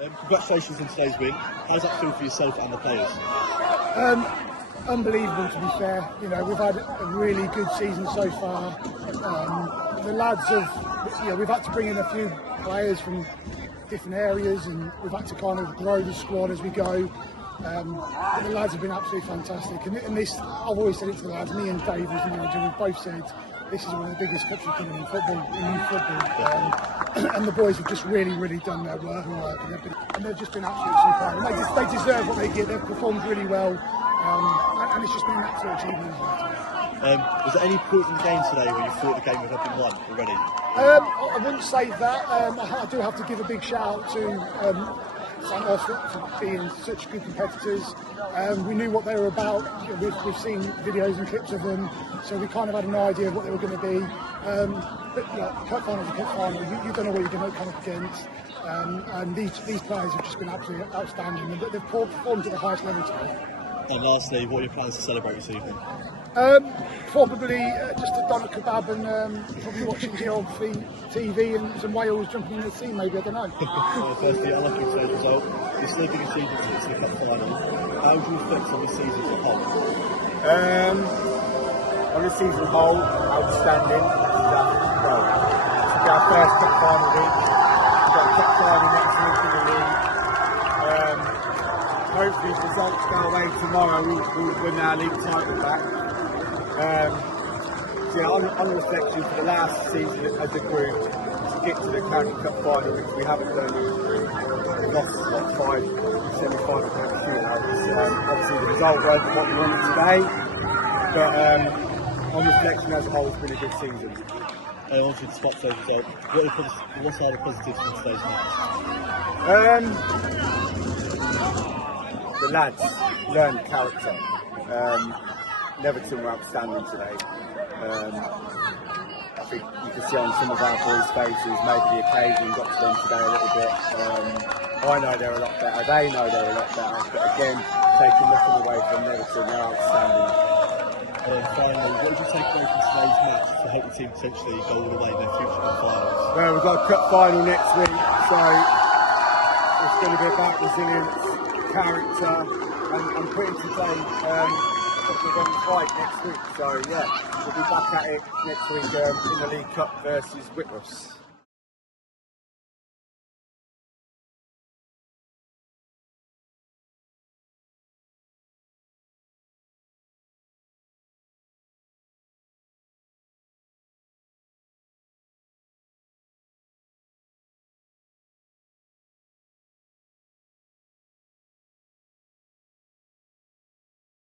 Congratulations on today's win. How does that feel for yourself and the players? Unbelievable, to be fair. You know, we've had a really good season so far. The lads have, we've had to bring in a few players from different areas, and we've had to kind of grow the squad as we go. But the lads have been absolutely fantastic, and this, I've always said it to the lads, me and Dave as the manager, we've both said this is one of the biggest cups we've done in football, and the boys have just really done their work, and they've just been absolutely superb. And they deserve what they get. They've performed really well, and it's just been an absolute achievement. Was there any point in the game today where you thought the game would have been won already? I wouldn't say that. I do have to give a big shout out to Santos for being such good competitors. We knew what they were about. We've seen videos and clips of them, so we kind of had an idea of what they were going to be. But cup final's a cup final. You don't know what you're going to come up against. And these players have just been absolutely outstanding, and they've performed at the highest level today. And lastly, what are your plans to celebrate this evening? Probably just a doner kebab and probably watching geography TV and some whales jumping in the sea, maybe, I don't know. Firstly, I like today's result. It's still a big achievement to get to the cup final. How do you reflect on the season as a whole? On the season as a whole, outstanding. This is our first cup final week. We've got a cup final next week in the league. Hopefully, if results go away tomorrow, we'll win our league title back. On reflection for the last season as a group, to get to the county cup final, which we haven't done. We've lost like 5 semi-final shootouts. Obviously the result wasn't what we wanted today, but on reflection as a whole, it's been a good season. Obviously despite today's result, what are the positives from today's match? The lads learned character. Netherton were outstanding today. I think you can see on some of our boys' faces, maybe the occasion got to them today a little bit. I know they're a lot better, they know they're a lot better, but again, taking nothing away from Netherton, they're outstanding. Finally, what would you take away from today's match to help the team potentially go all the way in their future cup finals? Well, we've got a cup final next week, so it's going to be about resilience, character, and putting today we're going to fight next week, so yeah, we'll be back at it next week in the League Cup versus Whitworth.